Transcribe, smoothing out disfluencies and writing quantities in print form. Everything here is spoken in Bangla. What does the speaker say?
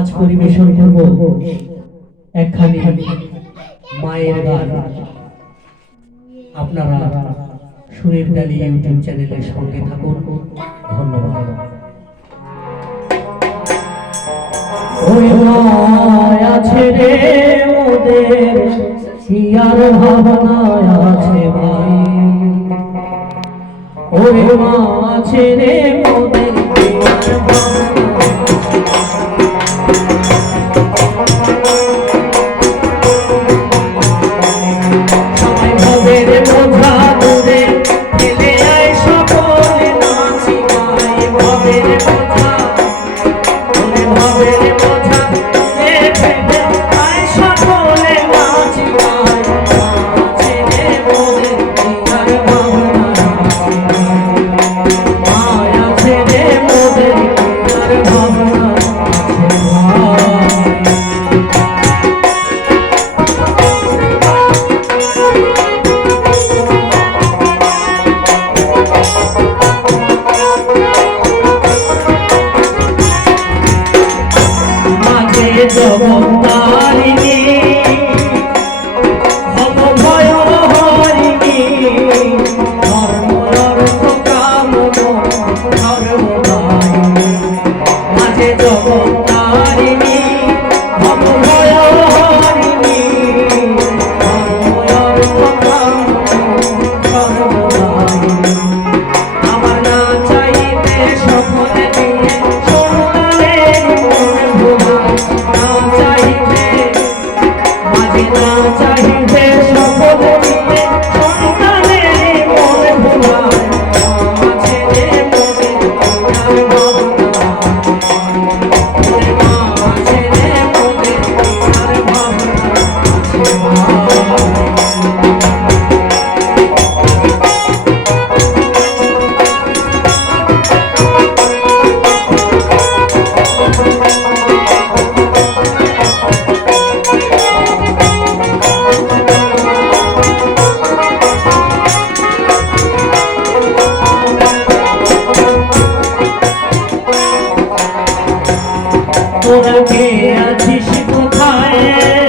আজ পরিবেশন করব একখানি মায়ের গান। আপনারা সুরের ডালি ইউটিউব চ্যানেলের সঙ্গে থাকুন। ধন্যবাদ। ওই মায় আছে রে মোদের ইয়ার ভাবনায় আছে ভাই, ওই মা আছে রে মোদের ইয়ার ভাবনায় জগত্তারিণী ভব ভয় হরিণী ধর্ম অর্থ কাম ধর্মদায়িনী মাঝে জগত্তারিণী ভব ভয় হরিণী ধর্ম অর্থ কাম ধর্মদায়িনী আমার না চাইতে সফল দিয়ে সোনালে মন ভুলায় চাহিদে সফল দিতে সন্তানের মন ভুলায় আছে রে মোদের ইয়ার ভাবনা আছে রে মোদের ইয়ার ভাবনা তোরা কে আছিস কোথায়?